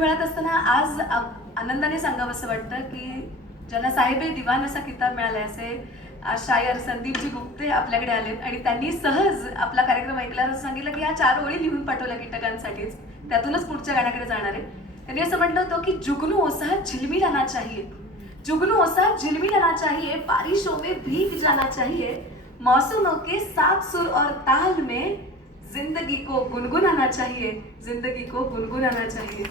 मिळत असताना आज आनंदाने सांगावं असं वाटतं की ज्यांना साहेब दिवान असा किताब मिळाला असे शायर संदीपजी गुप्ते आपल्याकडे आलेत आणि त्यांनी सहज आपला कार्यक्रम ऐकल्यावर सांगितलं की या 4 ओळी लिहून पाठवल्या कीटकांसाठीच, त्यातूनच पुढच्या गाण्याकडे जाणार आहे. त्यांनी असं म्हटलं होतं की जुगनू ओसा झिलमिलाना चाहिए, जुगनू ओसा झिलमिलाना चाहिए, बारिशों में भीग जाना चाहिए, मौसमों के साथ सुर और ताल में जिंदगी को गुनगुनाना चाहिए, जिंदगी को गुनगुनाना चाहिए.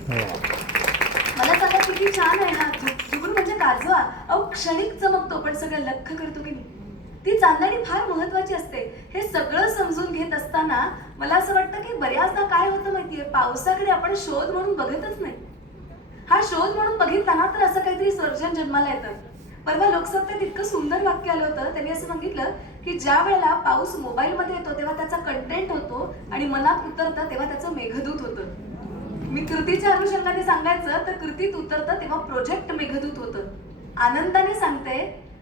मला सांगा किती छान आहे हा जुगनू म्हणजे काजवा. अहो क्षणिक चमकतो पण सगळं लख करतो की नाही. ती चांदणी फार महत्वाची असते. हे सगळं समजून घेत असताना मला असं वाटतं की बऱ्याचदा काय होतं माहितीये, पावसाकडे आपण शोध म्हणून बघतच नाही. हा शोध म्हणून बघितला ना तर असं काहीतरी सर्जन जन्माला येतं. परवा लोकसभेत इतकं सुंदर वाक्य आलं होतं. त्यांनी असं सांगितलं की ज्या वेळेला पाऊस मोबाईलमध्ये येतो तेव्हा त्याचा कंटेंट होतो आणि मनात उतरतं तेव्हा त्याचं मेघदूत होतं. मी कृतीच्या अनुषंगाने सांगायचं तर कृतीत उतरतं तेव्हा प्रोजेक्ट मेघदूत होतं. आनंदाने सांगते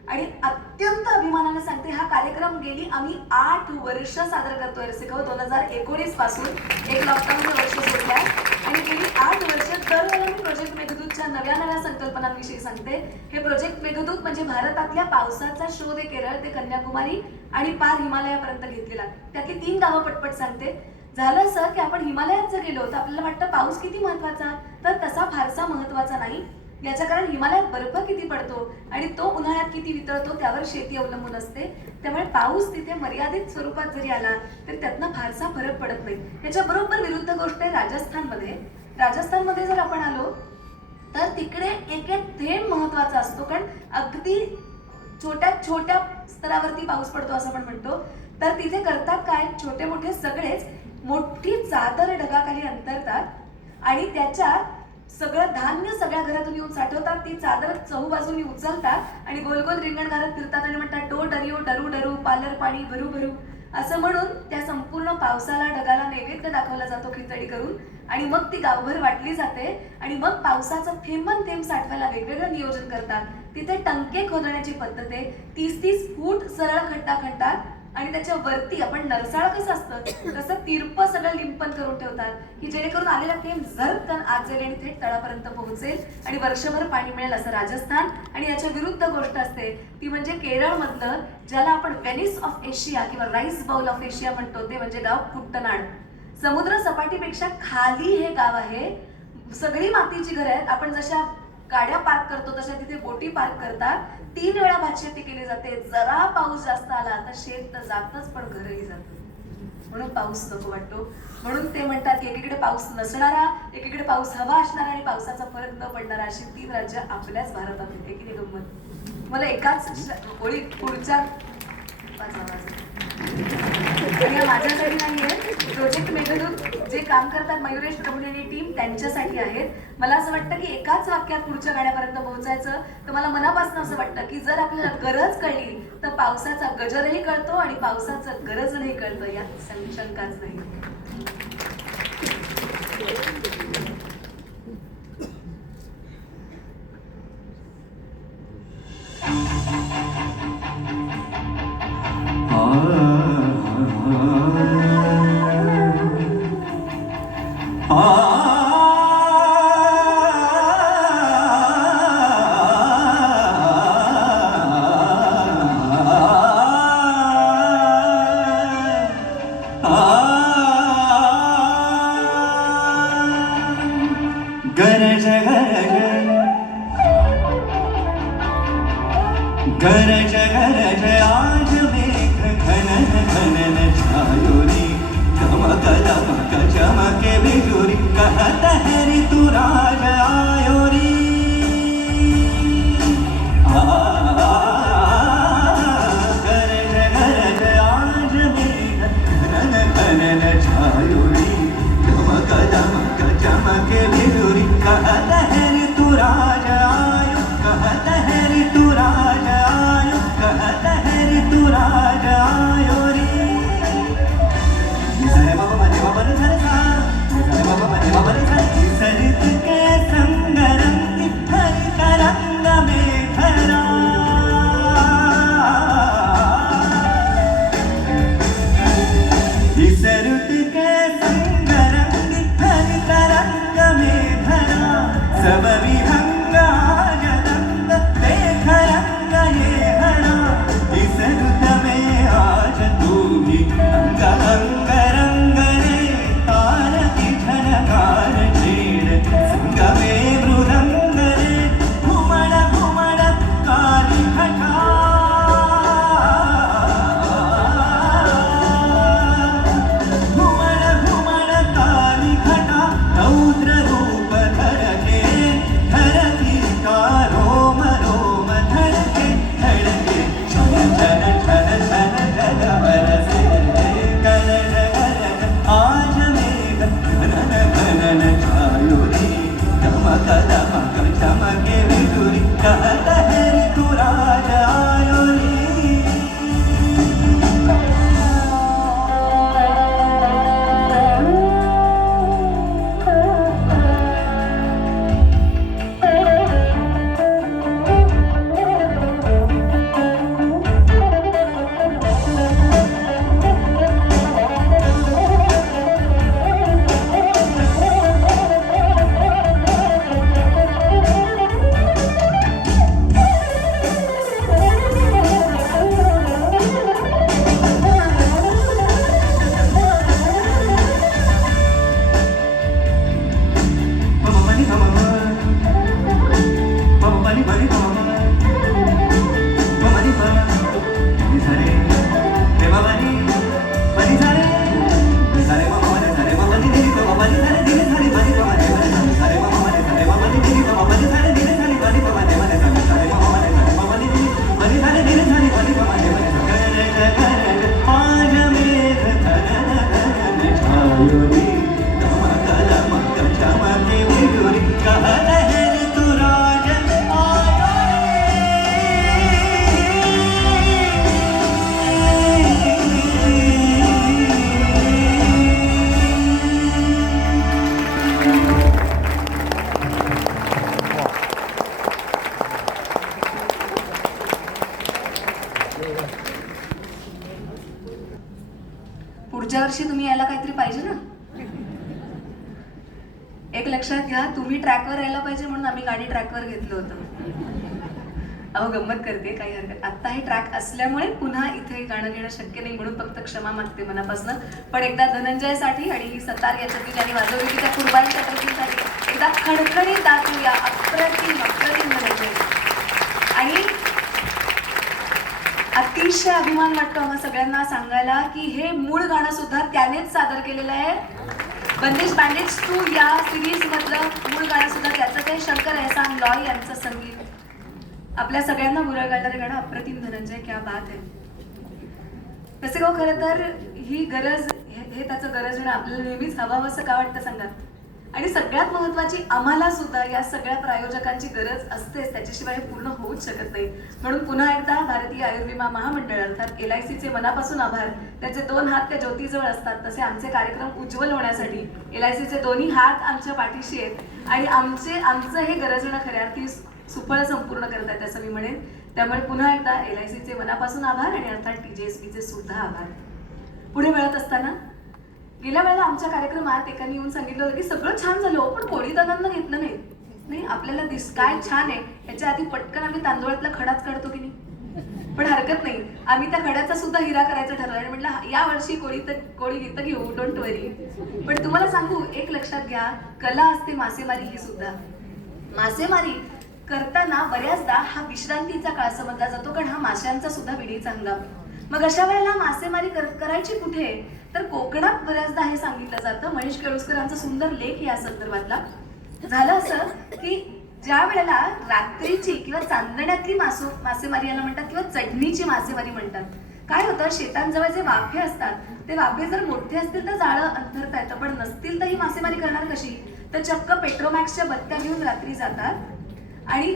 आणि अत्यंत अभिमानाने सांगते, हा कार्यक्रम गेली आम्ही 8 वर्ष सादर करतोय. रसिको 2019 पासून एक लॉकडाऊनचे वर्ष सोडल्या आणि गेली 8 वर्ष दरवेळेला मी प्रोजेक्ट मेघदूतच्या नव्या नव्या संकल्पनांविषयी सांगते. हे प्रोजेक्ट मेघदूत म्हणजे भारतातल्या पावसाचा शोध केरळ ते कन्याकुमारी आणि पार हिमालयापर्यंत घेतलेला. त्यातली 3 गावं पटपट सांगते. झालं असं की आपण हिमालयात जर गेलो तर आपल्याला वाटतं पाऊस किती महत्वाचा, तर तसा फारसा महत्वाचा नाही. याचं कारण हिमालयात बर्फ किती पडतो आणि तो उन्हाळ्यात किती वितळतो त्यावर शेती अवलंबून असते. त्यामुळे पाऊस तिथे मर्यादित स्वरूपात जरी आला तरी त्यातनं फारसा फरक पडत नाही. याच्या बरोबर विरुद्ध गोष्ट आहे राजस्थानमध्ये. राजस्थानमध्ये जर आपण आलो तर तिकडे एक एक थेंब महत्वाचा असतो, कारण अगदी छोट्या छोट्या स्तरावरती पाऊस पडतो असं आपण म्हणतो. तर तिथे करतात काय, छोटे मोठे सगळेच मोठी चादर ढगाखाली अंतरतात आणि त्याच्यात सगळं धान्य सगळ्या घरातून येऊन साठवतात. ती चादर चहूबाजूनी उचलतात आणि गोल गोल रिंगण घालत फिरतात आणि म्हणतात डो डरियो डरू डरू पालर पाणी भरू भरू असं म्हणून त्या संपूर्ण पावसाला ढगाला नैवेद्य दाखवला जातो खिचडी करून आणि मग ती गावभर वाटली जाते आणि मग पावसाचं थेंबन थेंब साठवायला वेगवेगळं नियोजन करतात. तिथे टंके खोदण्याची पद्धत आहे. 30-30 फूट सरळ खड्डा खणतात आणि त्याच्या वरती आपण नरसाळ कसं असतं तसं तिरप सगळं लिंपन करून ठेवतात की जेणेकरून आलेला थेंब झरकन आत जाईल आणि थेट तळापर्यंत पोहोचेल आणि वर्षभर पाणी मिळेल. असं राजस्थान. आणि याच्या विरुद्ध गोष्ट असते ती म्हणजे केरळमधलं, ज्याला आपण व्हेनिस ऑफ एशिया किंवा राईस बाउल ऑफ एशिया म्हणतो, ते म्हणजे गाव कुट्टनाड. समुद्र सपाटीपेक्षा खाली हे गाव आहे. सगळी मातीची घरं आहेत. आपण जशा गाड्या पार्क करतो तशा तिथे बोटी पार्क करतात. 3 वेळा भातशेती केली जाते. जरा पाऊस जास्त आला तर शेत तर जातच पण घरही जातं. म्हणून पाऊस नको वाटतो. म्हणून ते म्हणतात की एकीकडे पाऊस नसणारा, एकीकडे पाऊस हवा असणारा आणि पावसाचा फरक न पडणारा, अशी 3 राज्य आपल्याच भारतात आहेत. एकीने गंमत मला एकाच ओळी पुढच्या आणि माझ्यासाठी नाहीये. प्रोजेक्ट मेघदूत जे काम करतात मयुरेश प्रभुनेनी टीम त्यांच्यासाठी आहेत. मला असं वाटतं की एकाच वाक्यात पुढच्या गाण्यापर्यंत पोहोचायचं. तर मला मनापासून असं वाटतं की जर आपल्याला गरज कळली तर पावसाचा गजरही कळतो आणि पावसाचं गरजही कळतं, यात शंकाच नाही. गरज गरज गरज आज मेघ खनन खनन छायोरी, चमक दमक चमके बिजुरी, कहत है ऋतु राज आयोरी. गरज गरज आज मेघ खनन खनन छायोरी, चमक दमक चमके बिजुरी, कहत है ऋतु राज आयो, कहत है ऋतु राज आयो, कहत है ऋतु राज आयो रे. सरे बाबा मध्ये बाबा रे सरे सा, सरे बाबा मध्ये बाबा रे सरे. सरित के संग रंग हरित रंग में खरा, सरित के संग रंग हरित रंग में धरा सब विहंग आनंद देख रंग ये हरा इस रुत में आज तू भी अंग अंग रंग रे तार की झनकार छेड़ संग में मृदंग रे घुमड़ घुमड़ काली घटा घुमड़ घुमड़ काली घटा रौद्र रूप धरके धरती का रोम रोम धड़के धड़के छन छन छन छन जल बरसे गरज गरज आज मेघ घनन घनन छायो रे चमक दमक चमके बिजुरी कहत है ऋतुराज आयो रे पुढच्या वर्षी तुम्ही यायला काहीतरी पाहिजे ना. एक लक्षात घ्या, तुम्ही ट्रॅकवर यायला पाहिजे म्हणून आम्ही गाडी ट्रॅकवर घेतलं होतं. अहो गंमत करते, काही हरकत. आत्ता हे ट्रॅक असल्यामुळे पुन्हा इथे गाणं घेणं शक्य नाही म्हणून फक्त क्षमा मागते मनापासून. पण एकदा धनंजयसाठी आणि सतार याच्यातील ज्यांनी वाजवली त्या कुर्बानीच्या ट्रेकिंगसाठी एकदा खणखणीत दाखवूया. अप्रतिम अप्रतिम धनंजय. आणि अतिशय अभिमान वाटतो आम्हा सगळ्यांना सांगायला की हे मूळ गाणं सुद्धा त्यानेच सादर केलेलं आहे. बंदिश बँडेज 2 या सिरीज मधलं मूळ गाणं सुद्धा त्याचं ते शंकर एहसान लॉय यांचं संगीत. आपल्या सगळ्यांना बुरळ घालणारे गाणं अप्रतिम धनंजय, क्या बात आहे. तसे गाव खरं तर ही गरज, हे त्याचं गरज होणं आपल्याला नेहमीच हवं असं का वाटतं सांगा. आणि सगळ्यात महत्त्वाची आम्हाला सुद्धा या सगळ्या प्रायोजकांची गरज असतेच, त्याच्याशिवाय हे पूर्ण होऊच शकत नाही. म्हणून पुन्हा एकदा भारतीय आयुर्विमा महामंडळ अर्थात LICचे मनापासून आभार. त्याचे 2 हात त्या ज्योतीजवळ असतात, तसे आमचे कार्यक्रम उज्ज्वल होण्यासाठी LICचे दोन्ही हात आमच्या पाठीशी आहेत आणि आमचं हे गरजणं खऱ्या अर्थी सुफळ संपूर्ण करत आहेत असं मी म्हणेन. त्यामुळे पुन्हा एकदा LICचे मनापासून आभार आणि अर्थात TJSBचे सुद्धा आभार. पुढे मिळत असताना गेल्या वेळेला आमच्या कार्यक्रमात एकाने येऊन सांगितलं होतं की सगळं छान झालं पण कोणी दादांना घेतलं नाही. आपल्याला काय छान आहे याच्या आधी पटकन आम्ही तांदूळातला खडाच काढतो की नाही. पण हरकत नाही, आम्ही त्या खड्याचा सुद्धा हिरा करायचं ठरवलं आणि म्हटलं या वर्षी कोळी गीतं घेऊ, डोंट वरी. पण तुम्हाला सांगू, एक लक्षात घ्या, कला असते मासेमारी ही सुद्धा. मासेमारी करताना बऱ्याचदा हा विश्रांतीचा काळ समजला जातो, कारण हा माशांचा सुद्धा विडीचा हंगाम. मग अशा वेळेला मासेमारी करायची कुठे, तर कोकणात बऱ्याचदा हे सांगितलं जातं. महेश केळुसकरांचा सुंदर लेख या संदर्भातला. झालं असं की ज्या वेळेला रात्रीची किंवा चांदण्यातली मासेमारी याला म्हणतात किंवा चढणीची मासेमारी म्हणतात. काय होतं, शेतांजवळ जे वाफे असतात ते वाफे जर मोठे असतील तर जाळं अंथरता येतं, पण नसतील तर ही मासेमारी करणार कशी. तर चक्क पेट्रोमॅक्सच्या बत्त्या घेऊन रात्री जातात आणि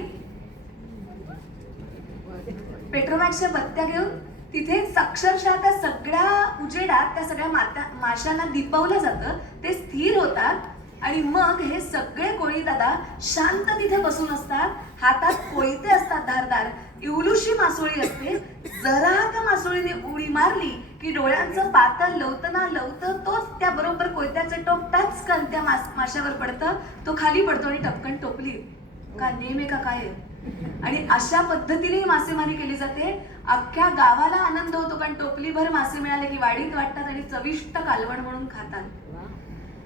पेट्रोमॅक्सच्या बत्त्या घेऊन तिथे अक्षरशः त्या सगळ्या उजेडात त्या सगळ्या माशांना दिपवलं जातं, ते स्थिर होतात आणि मग हे सगळे कोळी दादा शांत तिथे बसून असतात. हातात कोयते असतात धारदार, इवलुशी मासोळी असते. जरा त्या मासोळीने उडी मारली की डोळ्यांचं पातळ लवतं तोच त्या बरोबर कोयत्याचे टोक टाचकन त्या माशावर पडतं, तो खाली पडतो आणि टपकन टोपली का नेम आहे का काय आहे? आणि अशा पद्धतीने मासेमारी केली जाते. अख्ख्या गावाला आनंद होतो कारण टोपलीभर मासे मिळाले की वाढीत वाटतात आणि चविष्ट कालवण म्हणून खातात.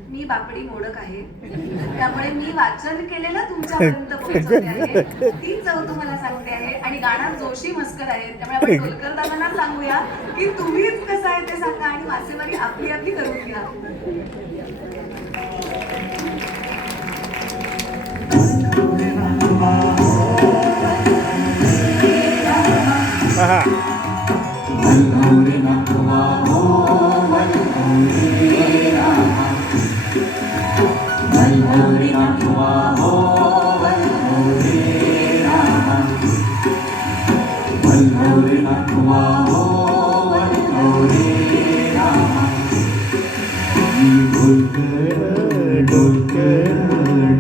मी बापडी मोडक आहे, त्यामुळे मी वाचन केलेलं तुमच्यापर्यंत पोहोचवते आहे, ती चव तुम्हाला सांगते आहे. आणि गाणं जोशी मस्कर आहे, त्यामुळे आपण ढोलकर दादांना सांगूया की तुम्हीच कसं आहे ते सांगा आणि मासेमारी आपली आपली करून घ्या.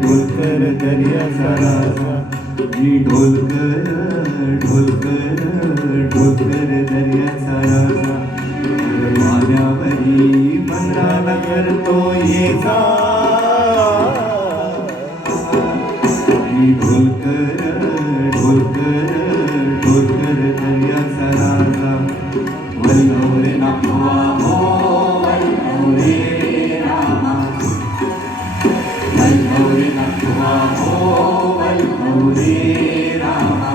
ढोलकर दर्याचा राजा मी ढोलकर दर्याचा राजा पाण्यावरी मंत्राला करतो ये जा मी ढोलकर दर्याचा राजा वल्लव रे नाखवा हो वल्लव रे रामा वल्लव रे नाखवा हो वल्लव रे रामा वल्लव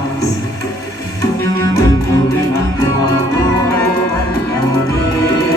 रे नाखवा हो वल्लव रे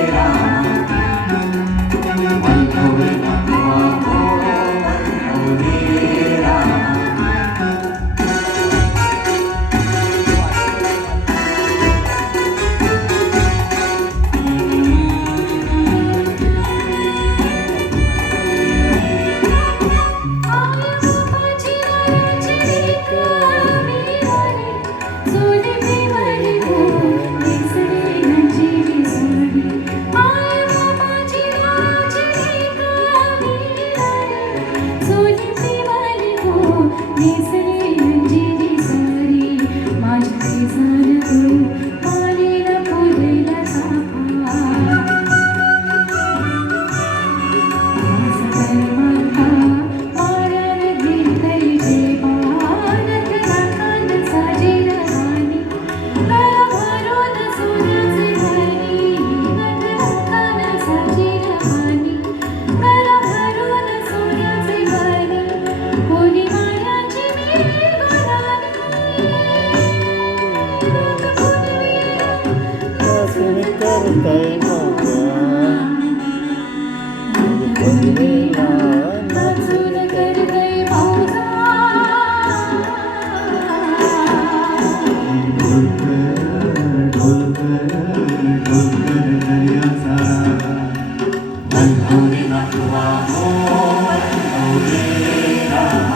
रामा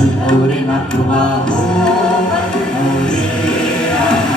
वल्लव रे नाखवा हो वल्लव रे रामा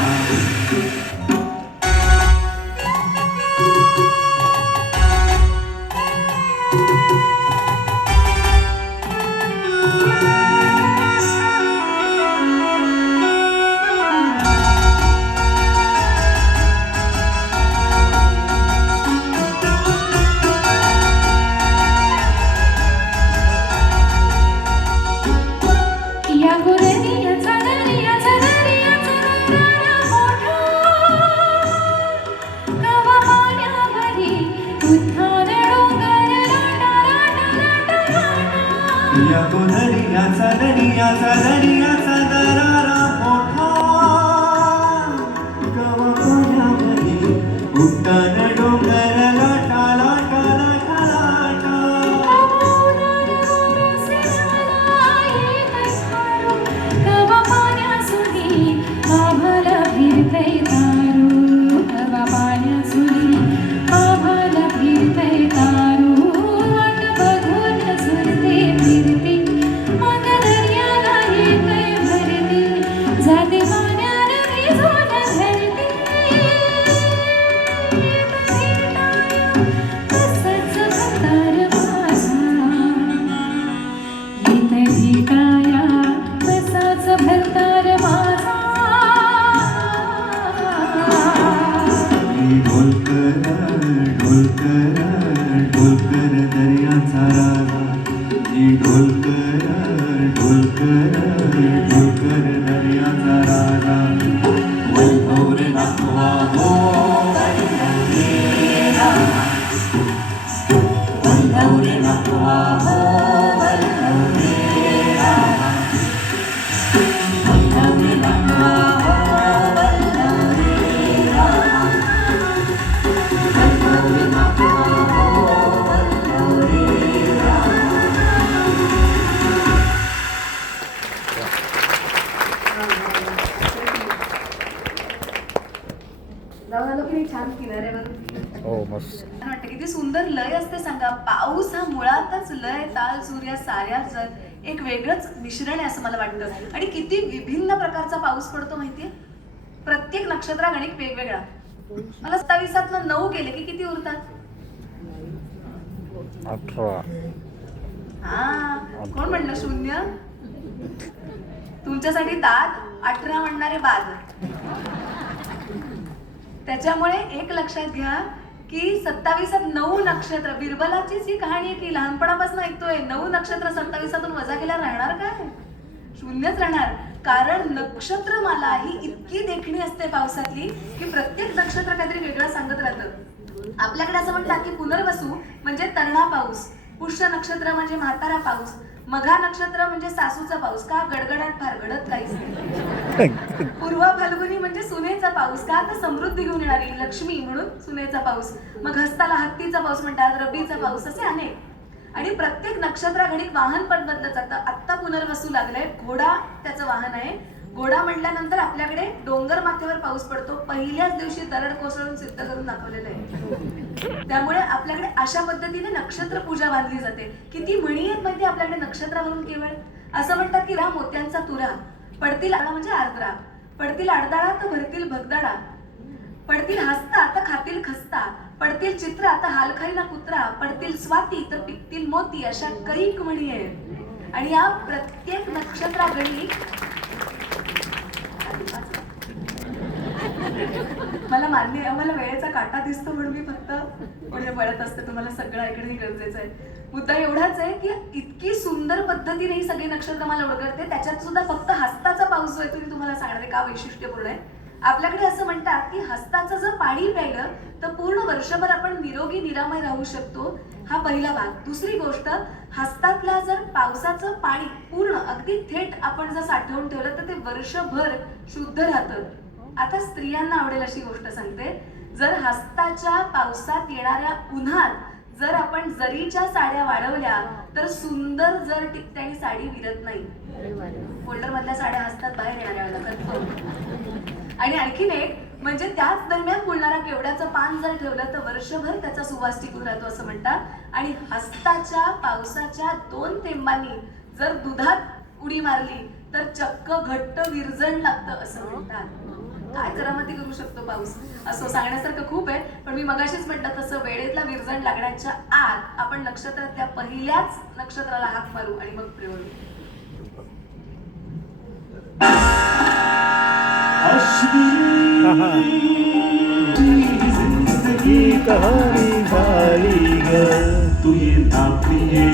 दर्याचा दरारा मोठा गवा पाण्यामध्ये उड्डाण डोंगर लाटा लाटा लाटा लाटा ढोलकर वाटतं किती सुंदर लय असते सांगा. पाऊस हा मुळातच लय ताल सूर्य साऱ्याच एक वेगळंच मिश्रण आहे असं मला वाटतं. आणि किती विभिन्न प्रकारचा पाऊस पडतो माहितीये. प्रत्येक नक्षत्रा गणित वेगवेगळा. मला 27 9 गेले की किती उरतात? 18. हा कोण म्हणलं शून्य? तुमच्यासाठी दाद 18 म्हणणारे बाद. त्याच्यामुळे एक लक्षात घ्या की 27 9 नक्षत्र. बिरबलाचीच ही कहाणी आहे की लहानपणापासून ऐकतोय 9 नक्षत्र 27तून वजा केल्या राहणार काय? शून्यच राहणार. कारण नक्षत्रमाला ही इतकी देखणी असते पावसातली की प्रत्येक नक्षत्र काहीतरी वेगळं सांगत राहतं. आपल्याकडे असं म्हणतात की पुनर्वसू म्हणजे तरणा पाऊस, पुष्य नक्षत्र म्हणजे म्हातारा पाऊस, मघा नक्षत्र म्हणजे सासूचा पाऊस. का? गडगडाट फार घडत काहीच नाही. पूर्व फाल्गुनी म्हणजे सुनेचा पाऊस. का? तर समृद्धी घेऊन येणारी लक्ष्मी म्हणून सुनेचा पाऊस. मग हस्ताला हत्तीचा पाऊस म्हणतात, रबीचा पाऊस, असे अनेक. आणि प्रत्येक नक्षत्रा घडीत वाहन पण बदलत जातं. आत्ता पुनर्वसू लागलंय, घोडा त्याचं वाहन आहे. घोडा म्हटल्यानंतर आपल्याकडे डोंगर माथ्यावर पाऊस पडतो. पहिल्याच दिवशी दरड कोसळून सिद्ध करून दाखवलेलं आहे. त्यामुळे आपल्याकडे अशा पद्धतीने नक्षत्र पूजा बांधली जाते. किती म्हणी आहेत माहिती आपल्याकडे नक्षत्रावरून. केवळ असं म्हणतात की मोत्यांचा तुरा, पडतील आळा म्हणजे आर्द्रा, पडतील आडदाळा तर भरतील भगदाळा, पडतील हसता तर खातील खस्ता, पडतील चित्रा तर हाल खाईना कुत्रा, पडतील स्वाती तर पिकतील मोती. अशा कैक म्हणी आहेत. आणि या प्रत्येक नक्षत्रागणी मला मान्य आहे, मला वेळेचा काटा दिसतो म्हणून मी फक्त पुढे पळत असते. तुम्हाला सगळं ऐकणं गरजेचं आहे. मुद्दा एवढाच आहे की इतकी सुंदर पद्धतीने ही सगळी नक्षत्र मला ओळखते. त्याच्यात सुद्धा फक्त हस्ताचा पाऊस जो आहे तुम्ही तुम्हाला सांगणार का वैशिष्ट्यपूर्ण आहे. आपल्याकडे असं म्हणतात की हस्ताचं जर पाणी प्यायलं तर पूर्ण वर्षभर आपण निरोगी निरामय राहू शकतो. हा पहिला भाग. दुसरी गोष्ट, हस्तातला जर पावसाचं पाणी पूर्ण अगदी थेट आपण जर साठवून ठेवलं तर ते वर्षभर शुद्ध राहतं. आता स्त्रियांना आवडेल अशी गोष्ट सांगते. जर हस्ताच्या पावसात येणाऱ्या उन्हात जर आपण जरीच्या साड्या वाढवल्या तर सुंदर जर टिकते आणि साडी विरत नाही. फोल्डर मधल्या साड्या हसतात बाहेर येणाऱ्या वेळेला कन्फर्म. आणि आणखीन एक म्हणजे त्याच दरम्यान फुलणारा केवड्याचं पान जर ठेवलं तर वर्षभर त्याचा सुवास टिकून राहतो असं म्हणतात. आणि हस्ताच्या पावसाच्या 2 थेंबांनी जर दुधात उडी मारली तर चक्क घट्ट विरजण लागतं असं म्हणतात. काय करामती करू शकतो पाऊस असं सांगण्यासारखं खूप आहे. पण मी मगाशीच म्हटलं तसं वेळेतला विरजण लागण्याच्या आत आपण नक्षत्रात त्या पहिल्याच नक्षत्राला हाक मारू आणि मग प्रयोग. जिंदगी कहानी झाली ग, तू ये ना प्रिये,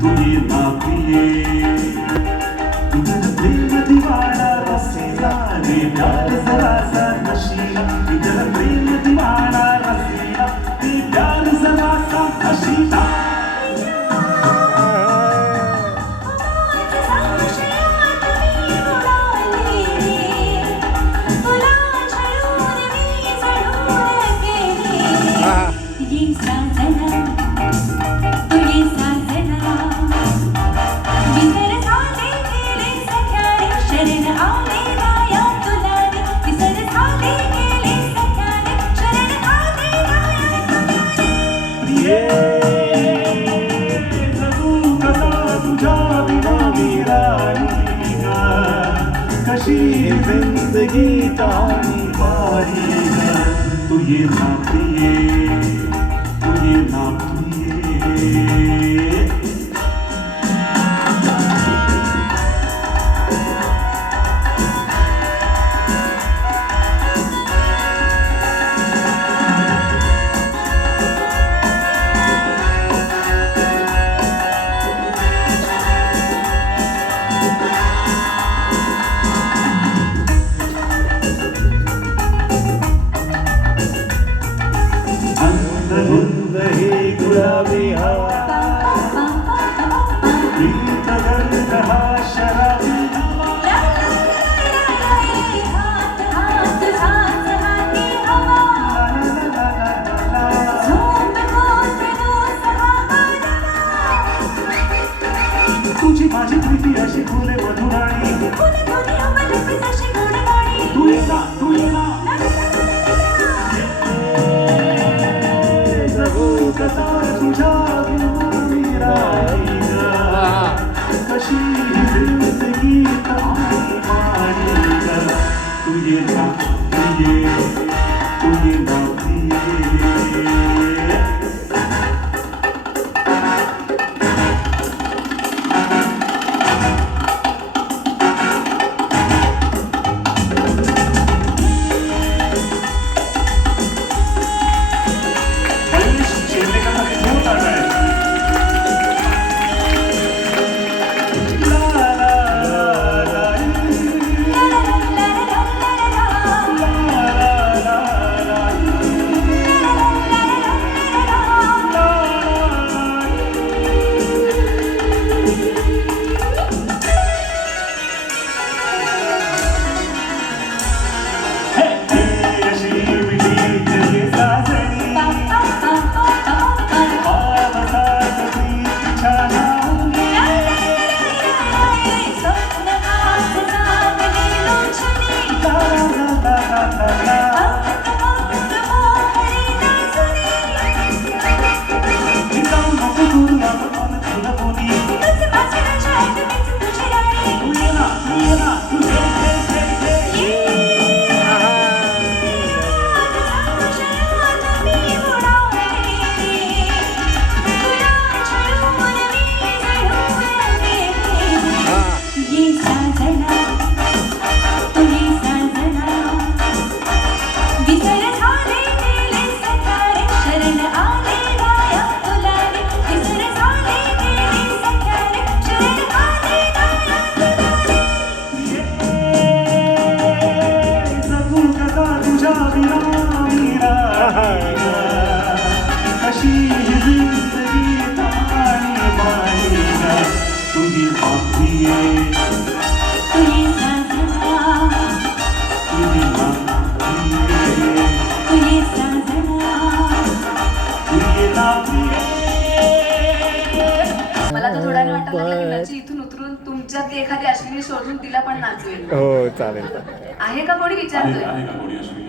तू ये ना प्रिये, तुझं प्रेम दिवाळा रसिला रे प्यार जरासा नशीला, तुझं प्रेम दिवाळा रसिला रे प्यार जरासा नशीला. जिंदगी तानी पारी तू ये ना प्रिये, तू ये ना प्रिये. तुझी माझी प्रीती अशी फुले मधुराणी, तू ये ना, तू ये ना. कसा तुझ्या बिना राहील कशी जिंदगी आणि माणील तू ये ना तू ये ना मला तर थोड्याने वाटत लागलं की नची इथून उतरून तुमच्यातली एखादी अश्विनी शोधून तिला पण नाचवेल. हो चालेल चालेल. आहे का कोणी विचारतोय?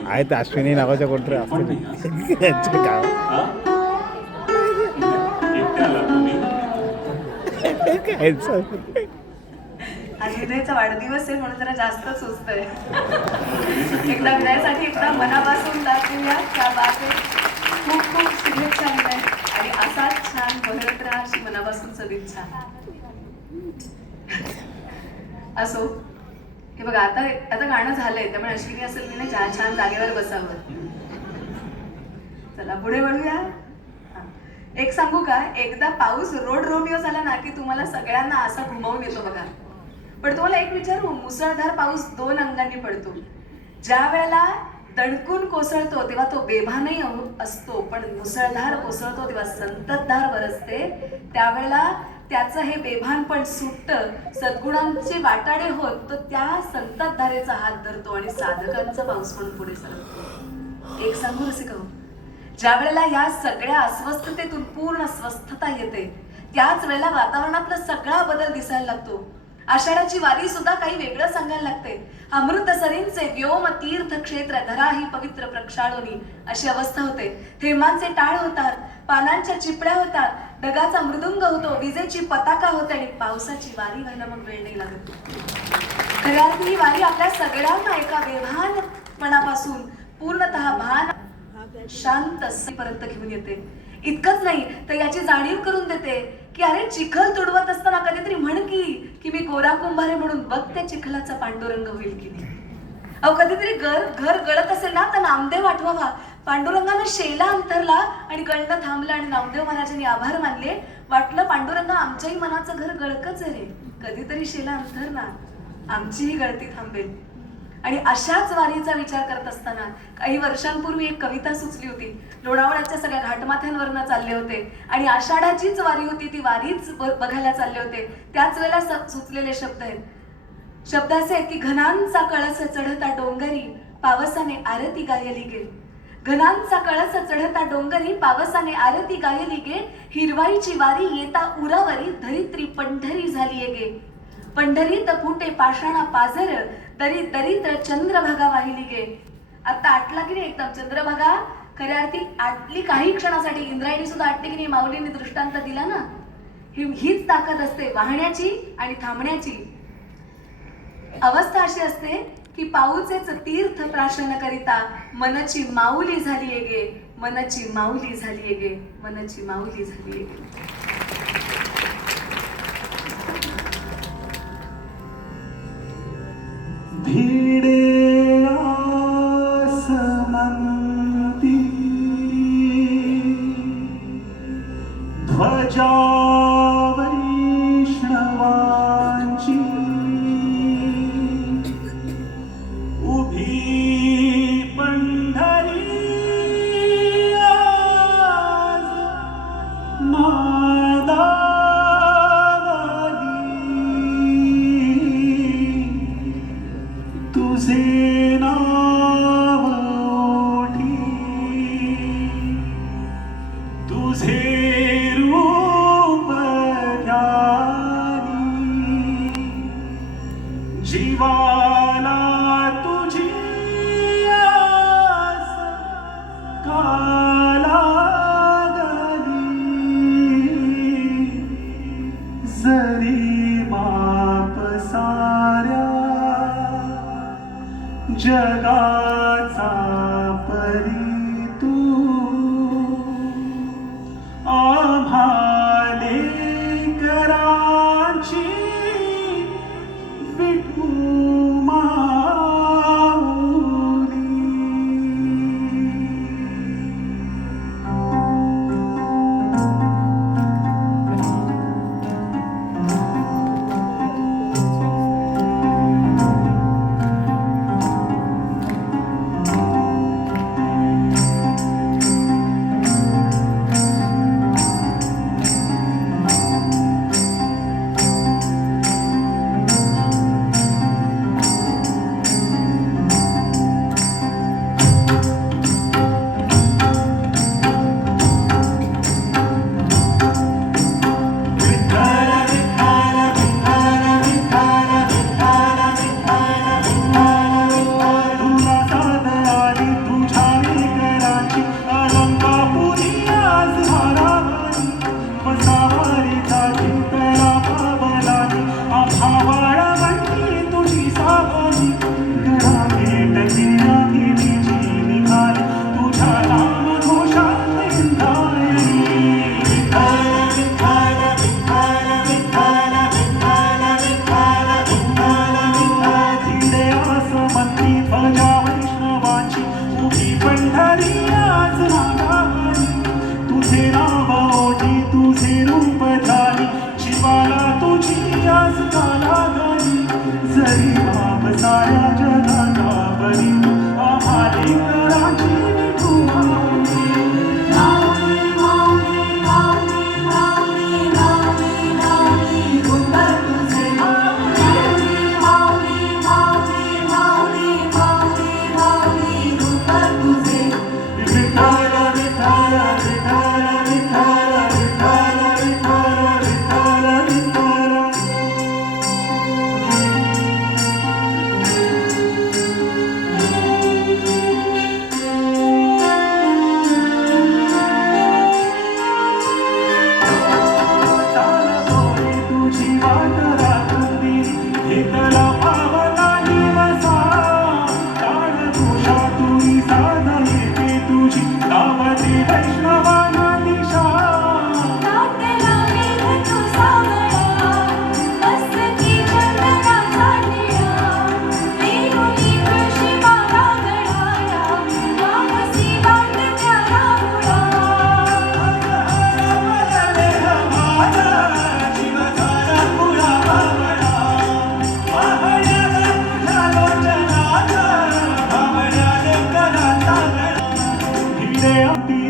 आहेत अश्विनी नावाच्या कोणतरी असतील त्यांचं गाव. काय सांगू? आज विनयचा वाढदिवस आहे म्हणून जरा जास्त सुचतंय. एकदा विनयसाठी एकदा मनापासून दाखवूया. क्या बात आहे. खूप खूप शुभेच्छा विनय आणि असाच छान बहरत राहा अशी मनापासून सदिच्छा. असो हे बघा आता आता गाणं झालंय त्यामुळे अश्विनी असेल की नाही छान जागेवर बसावं. चला पुढे वळूया. एक सांगू का एकदा पाऊस रोड रोमिओ झाला ना की तुम्हाला सगळ्यांना असा घुमवून येतो बघा. पण तुम्हाला एक विचारू मुसळधार पाऊस दोन अंगांनी पडतो. ज्या वेळेला दणकून कोसळतो तेव्हा तो बेभानही असतो पण मुसळधार कोसळतो तेव्हा संततधार बरसते. त्यावेळेला त्याचं हे बेभान पण सुटतं. सद्गुणांचे वाटाडे होत तो त्या संततधारेचा हात धरतो आणि साधकांचा पाऊस पण पुढे सरकतो. एक सांगू असे कहू ज्या वेळेला या सगळ्या अस्वस्थतेतून पूर्ण स्वस्थता येते त्याच वेळेला वातावरणातला सगळा बदल दिसायला लागतो. आषाढाची वारी सुद्धा काही वेगळं सांगायला लागते. अमृत सरींचे व्योम तीर्थ क्षेत्र धराही पवित्र प्रक्षाळोनी अशी अवस्था होते. थेंबांचे टाळ होतात, पानांच्या चिपड्या होतात, ढगाचा मृदुंग होतो, विजेची पताका होते आणि पावसाची वारी व्हायला मग वेळ नाही लागत. खऱ्या अर्थी ही वारी आपल्या सगळ्यांना एका बेभानपणापासून पूर्णतः भान शांत पर्यंत घेऊन येते. इतकंच नाही तर याची जाणीव करून देते की अरे चिखल तुडवत असताना कधीतरी म्हण की मी गोरा कुंभारे म्हणून बघ त्या चिखलाचा पांडुरंग होईल की नाही. अहो कधीतरी घर गळत असेल ना तर नामदेव आठवावा. पांडुरंगानं शेला अंतरला आणि गळणं थांबलं आणि नामदेव महाराजांनी आभार मानले. वाटलं पांडुरंगा आमच्याही मनाचं घर गळकच आहे रे, कधीतरी शेला अंतर ना आमचीही गळती थांबेल. आणि अशाच वारीचा विचार करत असताना काही वर्षांपूर्वी एक कविता सुचली होती. लोणावळ्याच्या सगळ्या घाटमाथ्यांवरनं चालले होते आणि आषाढाचीच वारी होती, ती वारीच बघायला चालले होते. त्याच वेळेला सुचलेले शब्द आहेत. शब्द असे आहेत की घनांचा कळस चढता डोंगरी पावसाने आरती गायली गे. घनांचा कळस चढता डोंगरी पावसाने आरती गायली गे. हिरवाईची वारी येता उरावरी धरित्री पंढरी झाली गे. पंढरीत फुटे पाषाणा पाझर दरी दरीत चंद्रभागा वाहिली गे. आता आटला की नाही एकदम चंद्रभागा खऱ्या अर्थी आटली काही क्षणासाठी इंद्रायणी सुद्धा आटली की नाही, माऊलीने दृष्टांत दिला ना. हीच ताकद असते वाहण्याची आणि थांबण्याची. अवस्था अशी असते की पाऊचेच तीर्थ प्राशन करिता मनची माऊली झाली गे, मनची माऊली झाली गे, मनची माऊली झाली गे. भिडे आसमंती ध्वजा वैष्णवांची उभी पंढरी आज नादावली. तुझे नाव ओठी तुझे रूप ध्यानी जीवाला तुझी आस का लागली. जरी बाप साऱ्या जगाचा परी तू आम्हाले कराची विठू माऊली. जरी बाप साऱ्या जगाचा परी आम्हाले कराची विठू माऊली.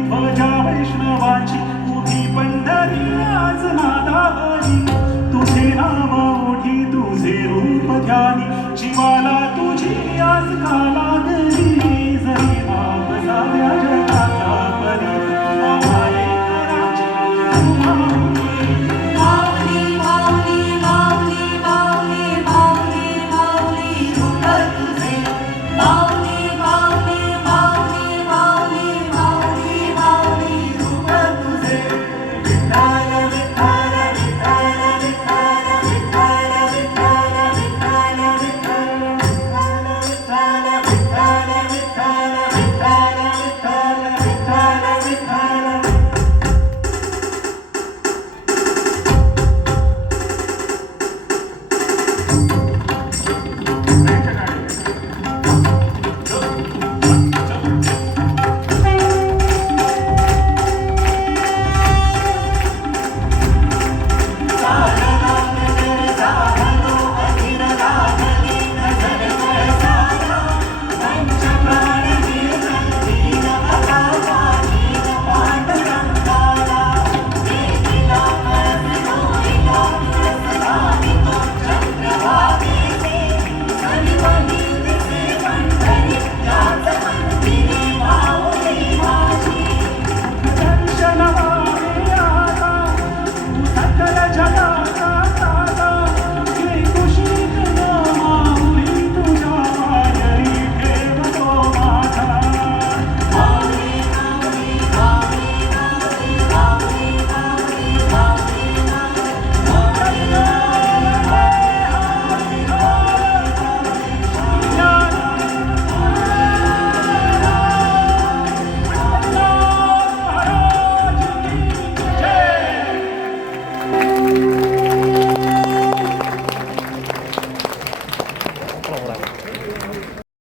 ध्वजा वैष्णवाची उभी पंढरी आज नादावली. तुझे नाव ओठी तुझे रूप ध्यानी जीवाला तुझी आज काला